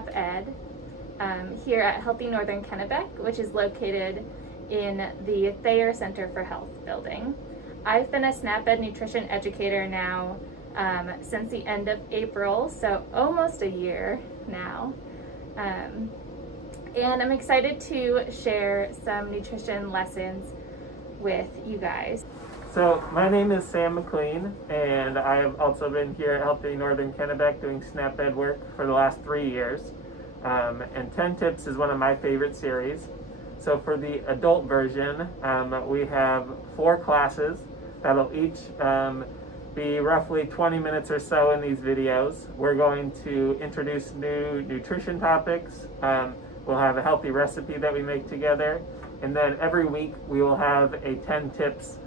SNAP-Ed here at Healthy Northern Kennebec, which is located in the Thayer Center for Health building. I've been a SNAP-Ed nutrition educator now since the end of April, so almost a year now. And I'm excited to share some nutrition lessons with you guys. So my name is Sam McLean, and I have also been here at Healthy Northern Kennebec doing SNAP-Ed work for the last 3 years. And 10 Tips is one of my favorite series. So for the adult version, we have 4 classes that'll each be roughly 20 minutes or so in these videos. We're going to introduce new nutrition topics. We'll have a healthy recipe that we make together. And then every week we will have a 10 tips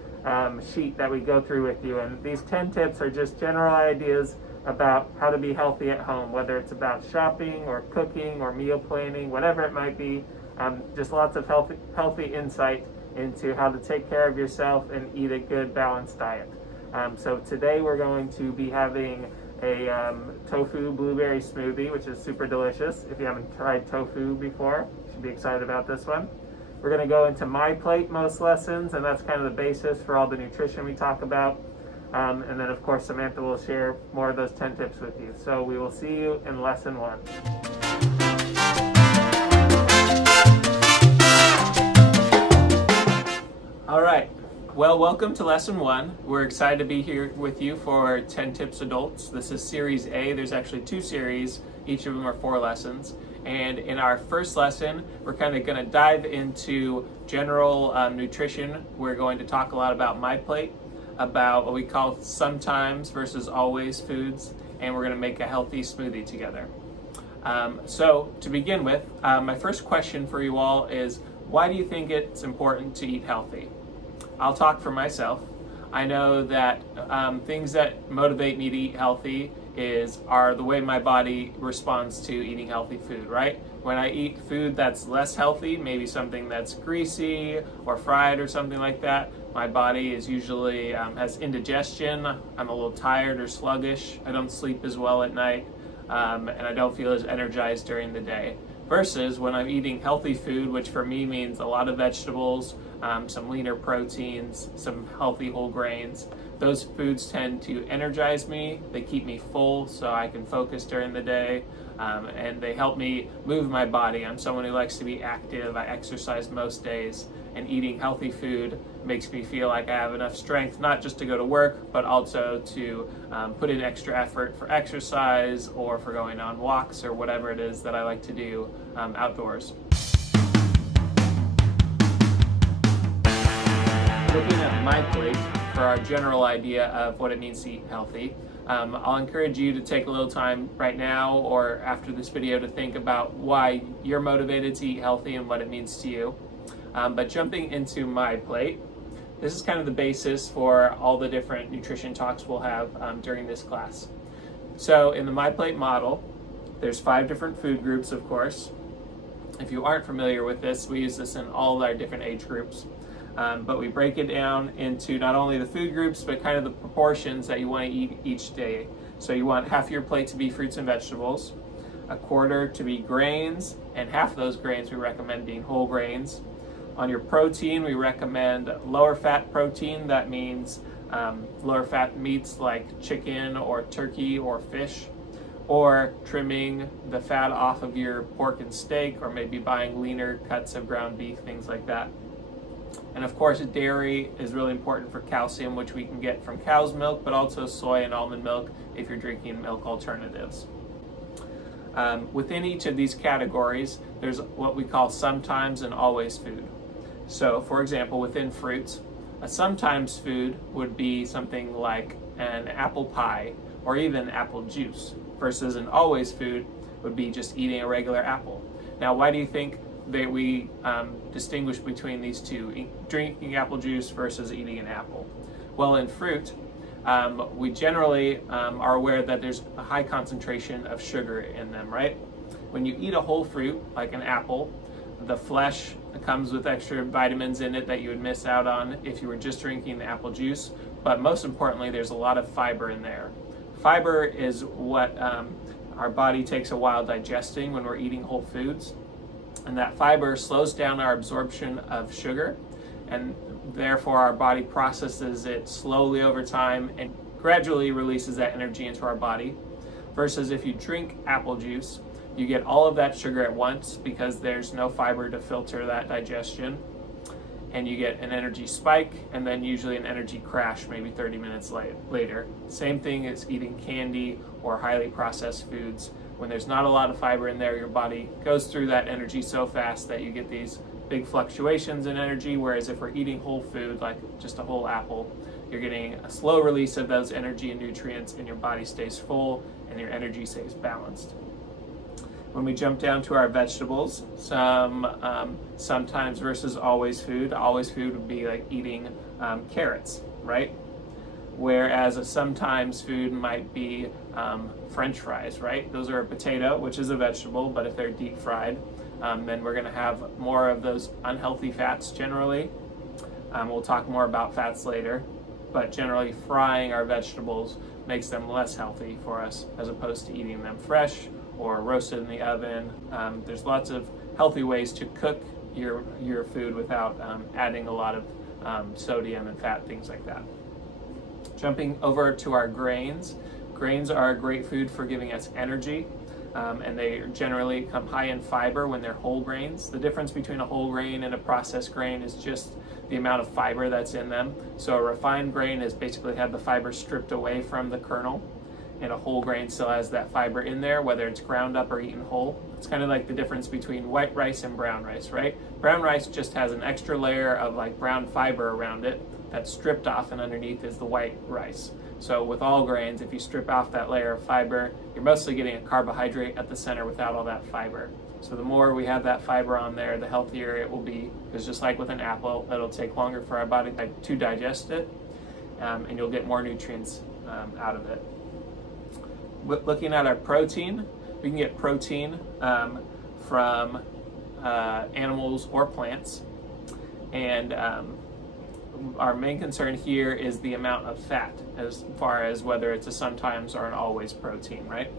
sheet that we go through with you. And these 10 tips are just general ideas about how to be healthy at home, whether it's about shopping or cooking or meal planning, whatever it might be. Just lots of healthy insight into how to take care of yourself and eat a good balanced diet. So today we're going to be having a tofu blueberry smoothie, which is super delicious. If you haven't tried tofu before, you should be excited about this one. We're going to go into MyPlate most lessons, and that's kind of the basis for all the nutrition we talk about. And then of course Samantha will share more of those 10 tips with you. So we will see you in lesson 1. All right, well, welcome to lesson 1. We're excited to be here with you for 10 Tips Adults. This is series A. There's actually 2 series. Each of them are 4 lessons. And in our first lesson, we're kind of going to dive into general nutrition. We're going to talk a lot about MyPlate, about what we call sometimes versus always foods, and we're going to make a healthy smoothie together. So to begin with, my first question for you all is, why do you think it's important to eat healthy? I'll talk for myself. I know that things that motivate me to eat healthy are the way my body responds to eating healthy food, right? When I eat food that's less healthy, maybe something that's greasy or fried or something like that, my body is usually has indigestion. I'm a little tired or sluggish. I don't sleep as well at night, and I don't feel as energized during the day. Versus when I'm eating healthy food, which for me means a lot of vegetables, some leaner proteins, some healthy whole grains. Those foods tend to energize me. They keep me full so I can focus during the day, and they help me move my body. I'm someone who likes to be active. I exercise most days, and eating healthy food makes me feel like I have enough strength, not just to go to work, but also to put in extra effort for exercise or for going on walks or whatever it is that I like to do outdoors. Looking at MyPlate for our general idea of what it means to eat healthy, I'll encourage you to take a little time right now or after this video to think about why you're motivated to eat healthy and what it means to you. But jumping into MyPlate, this is kind of the basis for all the different nutrition talks we'll have during this class. So in the MyPlate model, there's 5 different food groups, of course. If you aren't familiar with this, we use this in all of our different age groups. But we break it down into not only the food groups, but kind of the proportions that you want to eat each day. So you want half your plate to be fruits and vegetables, a quarter to be grains, and half of those grains we recommend being whole grains. On your protein, we recommend lower fat protein. That means lower fat meats like chicken or turkey or fish, or trimming the fat off of your pork and steak, or maybe buying leaner cuts of ground beef, things like that. And of course, dairy is really important for calcium, which we can get from cow's milk, but also soy and almond milk if you're drinking milk alternatives. Within each of these categories, there's what we call sometimes and always food. So for example, within fruits, a sometimes food would be something like an apple pie or even apple juice, versus an always food would be just eating a regular apple. Now, why do you think that we distinguish between these two, drinking apple juice versus eating an apple? Well, in fruit, we generally are aware that there's a high concentration of sugar in them, right? When you eat a whole fruit, like an apple, the flesh comes with extra vitamins in it that you would miss out on if you were just drinking the apple juice. But most importantly, there's a lot of fiber in there. Fiber is what Our body takes a while digesting when we're eating whole foods, and that fiber slows down our absorption of sugar, and therefore our body processes it slowly over time and gradually releases that energy into our body. Versus if you drink apple juice, you get all of that sugar at once because there's no fiber to filter that digestion, and you get an energy spike and then usually an energy crash maybe 30 minutes later. Same thing as eating candy or highly processed foods. When there's not a lot of fiber in there, your body goes through that energy so fast that you get these big fluctuations in energy, whereas if we're eating whole food, like just a whole apple, you're getting a slow release of those energy and nutrients, and your body stays full and your energy stays balanced. When we jump down to our vegetables, sometimes versus always food would be like eating carrots, right? Whereas a sometimes food might be French fries, right? Those are a potato, which is a vegetable, but if they're deep fried, then we're gonna have more of those unhealthy fats generally. We'll talk more about fats later, but generally frying our vegetables makes them less healthy for us as opposed to eating them fresh or roasted in the oven. There's lots of healthy ways to cook your food without adding a lot of sodium and fat, things like that. Jumping over to our grains. Grains are a great food for giving us energy, and they generally come high in fiber when they're whole grains. The difference between a whole grain and a processed grain is just the amount of fiber that's in them. So a refined grain has basically had the fiber stripped away from the kernel, and a whole grain still has that fiber in there, whether it's ground up or eaten whole. It's kind of like the difference between white rice and brown rice, right? Brown rice just has an extra layer of like brown fiber around it that's stripped off, and underneath is the white rice. So with all grains, if you strip off that layer of fiber, you're mostly getting a carbohydrate at the center without all that fiber. So the more we have that fiber on there, the healthier it will be, because just like with an apple, it'll take longer for our body to digest it, and you'll get more nutrients out of it. Looking at our protein, we can get protein from animals or plants, and our main concern here is the amount of fat, as far as whether it's a sometimes or an always protein, right?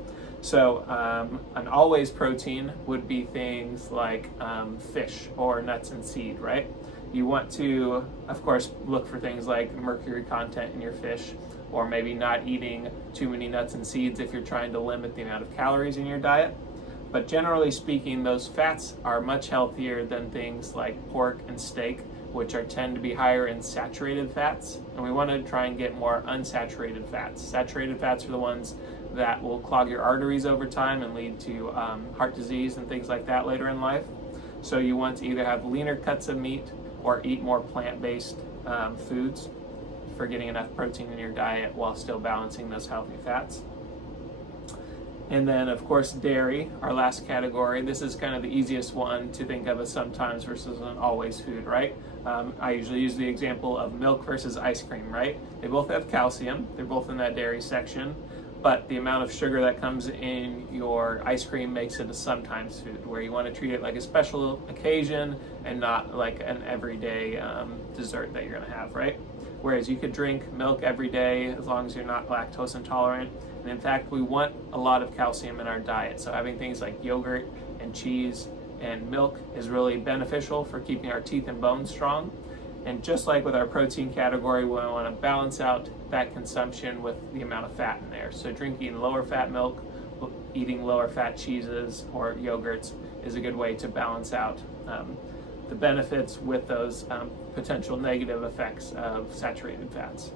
So an always protein would be things like fish or nuts and seed, right? You want to, of course, look for things like mercury content in your fish, or maybe not eating too many nuts and seeds if you're trying to limit the amount of calories in your diet. But generally speaking, those fats are much healthier than things like pork and steak, which tend to be higher in saturated fats. And we want to try and get more unsaturated fats. Saturated fats are the ones that will clog your arteries over time and lead to heart disease and things like that later in life. So you want to either have leaner cuts of meat or eat more plant-based foods for getting enough protein in your diet while still balancing those healthy fats. And then, of course, dairy, our last category. This is kind of the easiest one to think of as sometimes versus an always food, right? I usually use the example of milk versus ice cream, right? They both have calcium. They're both in that dairy section. But the amount of sugar that comes in your ice cream makes it a sometimes food, where you want to treat it like a special occasion and not like an everyday dessert that you're going to have, right? Whereas you could drink milk every day as long as you're not lactose intolerant. And in fact, we want a lot of calcium in our diet. So having things like yogurt and cheese and milk is really beneficial for keeping our teeth and bones strong. And just like with our protein category, we want to balance out that consumption with the amount of fat in there. So drinking lower fat milk, eating lower fat cheeses or yogurts is a good way to balance out the benefits with those potential negative effects of saturated fats.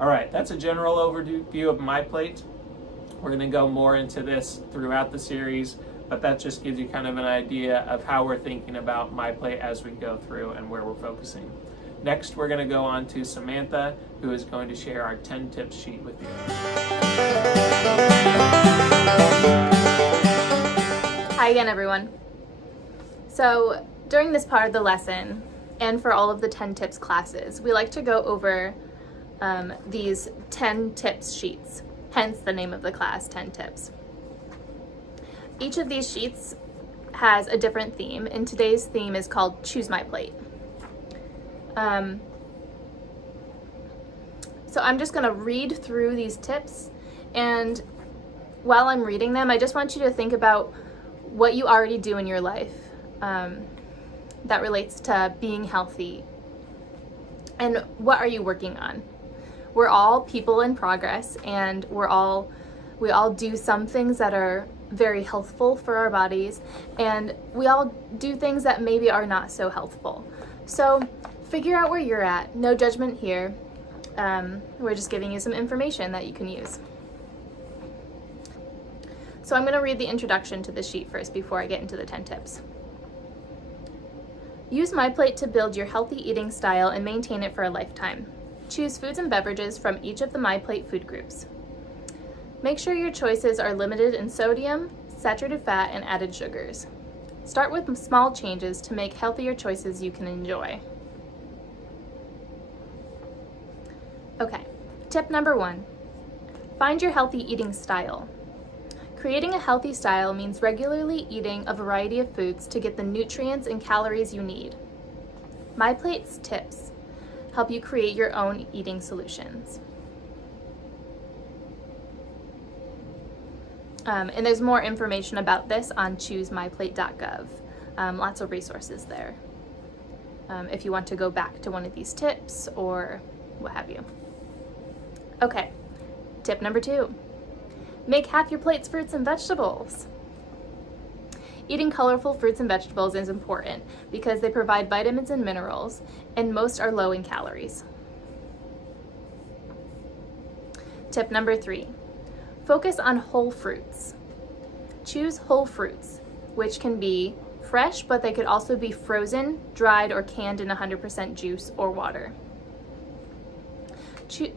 All right, that's a general overview of MyPlate. We're going to go more into this throughout the series, but that just gives you kind of an idea of how we're thinking about MyPlate as we go through and where we're focusing. Next, we're going to go on to Samantha, who is going to share our 10 tips sheet with you. Hi again, everyone. So during this part of the lesson, and for all of the 10 tips classes, we like to go over these 10 tips sheets, hence the name of the class, 10 tips. Each of these sheets has a different theme, and today's theme is called Choose My Plate. So I'm just going to read through these tips, and while I'm reading them, I just want you to think about what you already do in your life that relates to being healthy, and what are you working on? We're all people in progress, and we all do some things that are very healthful for our bodies, and we all do things that maybe are not so healthful. So figure out where you're at. No judgment here. We're just giving you some information that you can use. So I'm going to read the introduction to the sheet first before I get into the 10 tips. Use MyPlate to build your healthy eating style and maintain it for a lifetime. Choose foods and beverages from each of the MyPlate food groups. Make sure your choices are limited in sodium, saturated fat, and added sugars. Start with small changes to make healthier choices you can enjoy. Okay, tip number 1. Find your healthy eating style. Creating a healthy style means regularly eating a variety of foods to get the nutrients and calories you need. MyPlate's tips help you create your own eating solutions. And there's more information about this on choosemyplate.gov. Lots of resources there if you want to go back to one of these tips or what have you. Okay, tip number 2. Make half your plate's fruits and vegetables. Eating colorful fruits and vegetables is important because they provide vitamins and minerals, and most are low in calories. Tip number 3. Focus on whole fruits. Choose whole fruits, which can be fresh, but they could also be frozen, dried, or canned in 100% juice or water.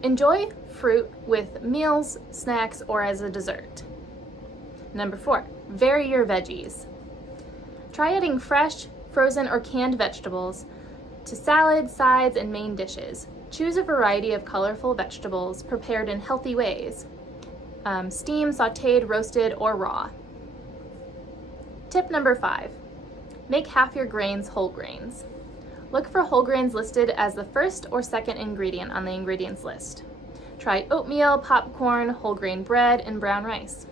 Enjoy fruit with meals, snacks, or as a dessert. Number 4, vary your veggies. Try adding fresh, frozen, or canned vegetables to salads, sides, and main dishes. Choose a variety of colorful vegetables prepared in healthy ways. Steamed, sauteed, roasted, or raw. Tip number 5, make half your grains whole grains. Look for whole grains listed as the first or second ingredient on the ingredients list. Try oatmeal, popcorn, whole grain bread, and brown rice.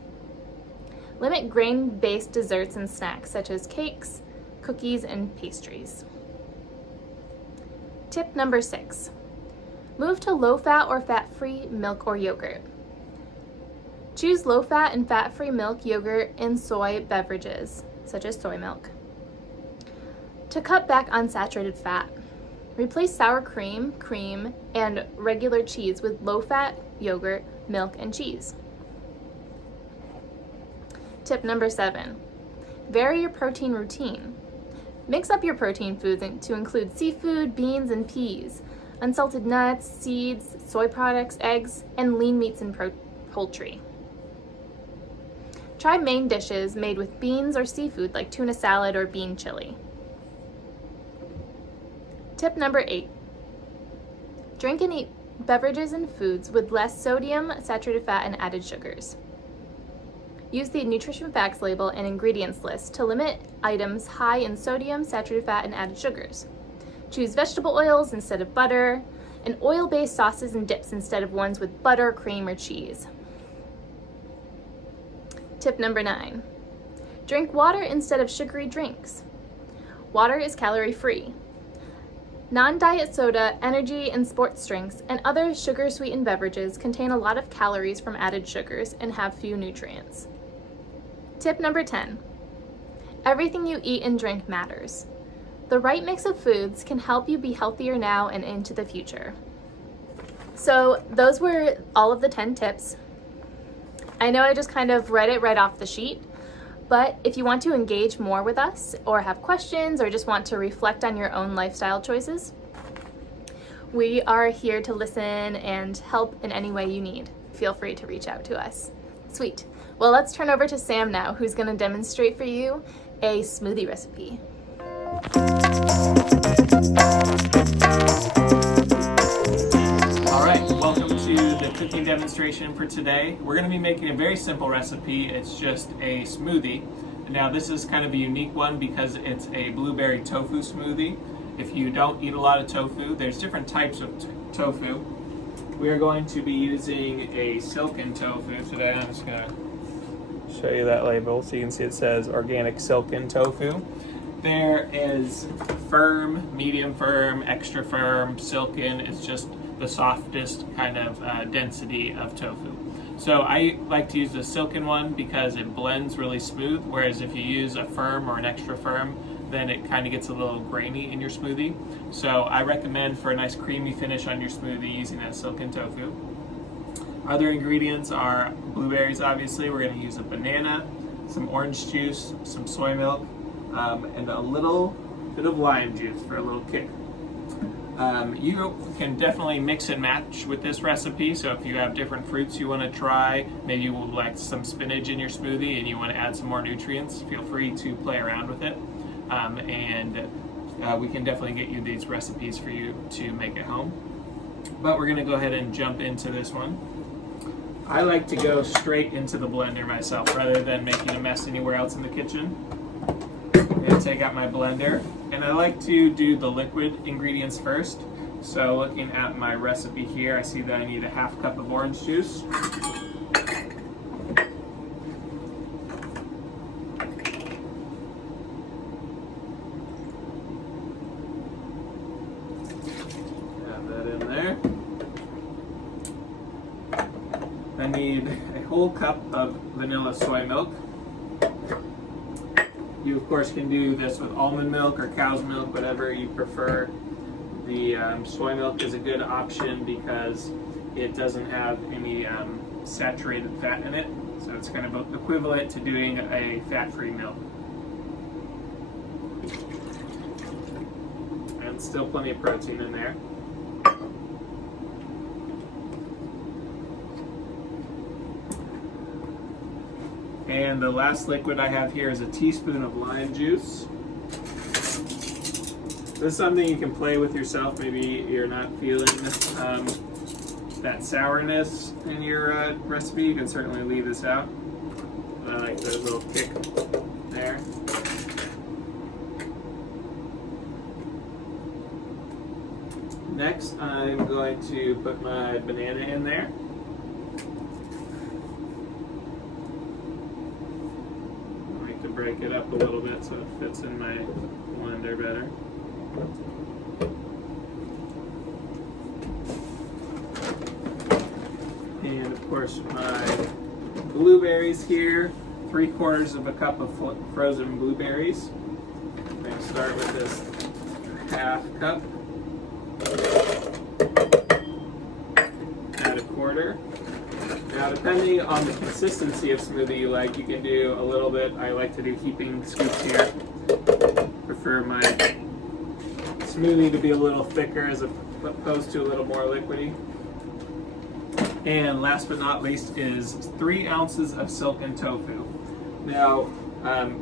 Limit grain-based desserts and snacks such as cakes, cookies, and pastries. Tip number 6, move to low-fat or fat-free milk or yogurt. Choose low-fat and fat-free milk, yogurt, and soy beverages, such as soy milk. To cut back on saturated fat, replace sour cream, and regular cheese with low-fat yogurt, milk, and cheese. Tip number 7, vary your protein routine. Mix up your protein foods to include seafood, beans, and peas, unsalted nuts, seeds, soy products, eggs, and lean meats and poultry. Try main dishes made with beans or seafood like tuna salad or bean chili. Tip number 8, drink and eat beverages and foods with less sodium, saturated fat, and added sugars. Use the nutrition facts label and ingredients list to limit items high in sodium, saturated fat, and added sugars. Choose vegetable oils instead of butter, and oil-based sauces and dips instead of ones with butter, cream, or cheese. Tip number 9, drink water instead of sugary drinks. Water is calorie-free. Non-diet soda, energy, and sports drinks, and other sugar-sweetened beverages contain a lot of calories from added sugars and have few nutrients. Tip number 10, everything you eat and drink matters. The right mix of foods can help you be healthier now and into the future. So those were all of the 10 tips. I know I just kind of read it right off the sheet, but if you want to engage more with us or have questions or just want to reflect on your own lifestyle choices, we are here to listen and help in any way you need. Feel free to reach out to us. Sweet. Well, let's turn over to Sam now, who's going to demonstrate for you a smoothie recipe. All right, welcome to the cooking demonstration for today. We're going to be making a very simple recipe. It's just a smoothie. Now this is kind of a unique one because it's a blueberry tofu smoothie. If you don't eat a lot of tofu, there's different types of tofu. We are going to be using a silken tofu today. I'm just going to show you that label so you can see it says organic silken tofu. There is firm, medium firm, extra firm. Silken is just the softest kind of density of tofu. So I like to use the silken one because it blends really smooth, whereas if you use a firm or an extra firm, then it kind of gets a little grainy in your smoothie. So I recommend for a nice creamy finish on your smoothie using that silken tofu. Other ingredients are blueberries, obviously. We're going to use a banana, some orange juice, some soy milk, and a little bit of lime juice for a little kick. You can definitely mix and match with this recipe, so if you have different fruits you want to try, maybe you would like some spinach in your smoothie and you want to add some more nutrients, feel free to play around with it. We can definitely get you these recipes for you to make at home. But we're going to go ahead and jump into this one. I like to go straight into the blender myself rather than making a mess anywhere else in the kitchen. I'm going to take out my blender, and I like to do the liquid ingredients first. So looking at my recipe here, I see that I need a half cup of orange juice. Add that in there. I need a whole cup of vanilla soy milk. You of course can do this with almond milk or cow's milk, whatever you prefer. The soy milk is a good option because it doesn't have any saturated fat in it, so it's kind of equivalent to doing a fat-free milk. And still plenty of protein in there. And the last liquid I have here is a teaspoon of lime juice. This is something you can play with yourself. Maybe you're not feeling that sourness in your recipe. You can certainly leave this out. I like the little kick there. Next, I'm going to put my banana in there. Break it up a little bit so it fits in my blender better. And of course my blueberries here, 3/4 of a cup of frozen blueberries. I'm going to start with this half cup. Add 1/4. Now, depending on the consistency of smoothie you like, you can do a little bit. I like to do heaping scoops here. Prefer my smoothie to be a little thicker as opposed to a little more liquidy. And last but not least is 3 ounces of silken tofu. Now,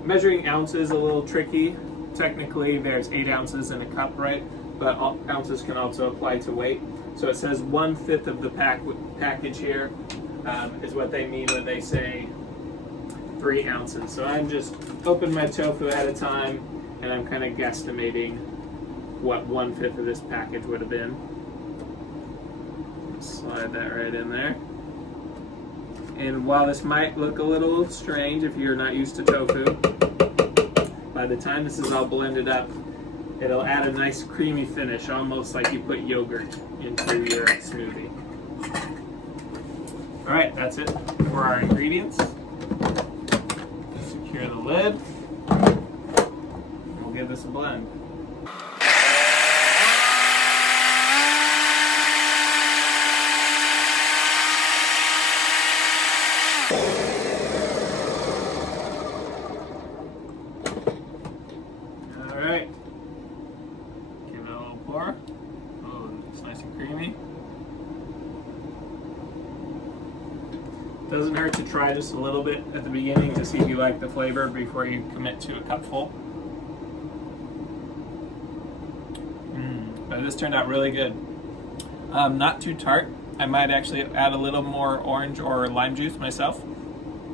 measuring ounces is a little tricky. Technically, there's 8 ounces in a cup, right? But ounces can also apply to weight. So it says 1/5 of the package here. Is what they mean when they say 3 ounces. So I'm just opening my tofu at a time, and I'm kind of guesstimating what 1/5 of this package would have been. Slide that right in there. And while this might look a little strange if you're not used to tofu, by the time this is all blended up, it'll add a nice creamy finish, almost like you put yogurt into your smoothie. All right, that's it for our ingredients. Secure the lid. We'll give this a blend. All right. Give it a little pour. Oh, it's nice and creamy. Doesn't hurt to try just a little bit at the beginning to see if you like the flavor before you commit to a cupful. But this turned out really good. Not too tart. I might actually add a little more orange or lime juice myself,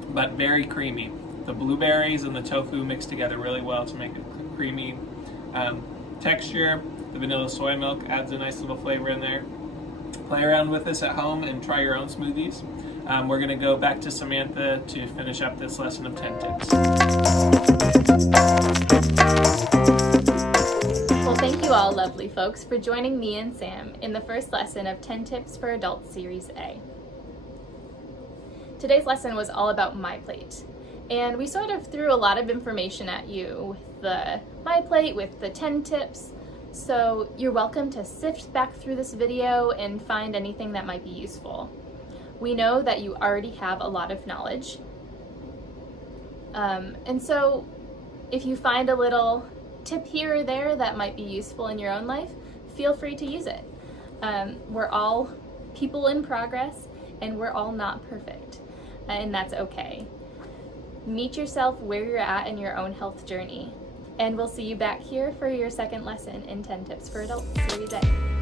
but very creamy. The blueberries and the tofu mix together really well to make a creamy texture. The vanilla soy milk adds a nice little flavor in there. play around with this at home and try your own smoothies. We're going to go back to Samantha to finish up this lesson of 10 tips. Well, thank you all, lovely folks, for joining me and Sam in the first lesson of 10 Tips for Adults Series A. Today's lesson was all about MyPlate, and we sort of threw a lot of information at you with the MyPlate, with the 10 tips, so you're welcome to sift back through this video and find anything that might be useful. We know that you already have a lot of knowledge, and so if you find a little tip here or there that might be useful in your own life, feel free to use it. We're all people in progress, and we're all not perfect, and that's okay. Meet yourself where you're at in your own health journey, and we'll see you back here for your second lesson in 10 Tips for Adults Series A.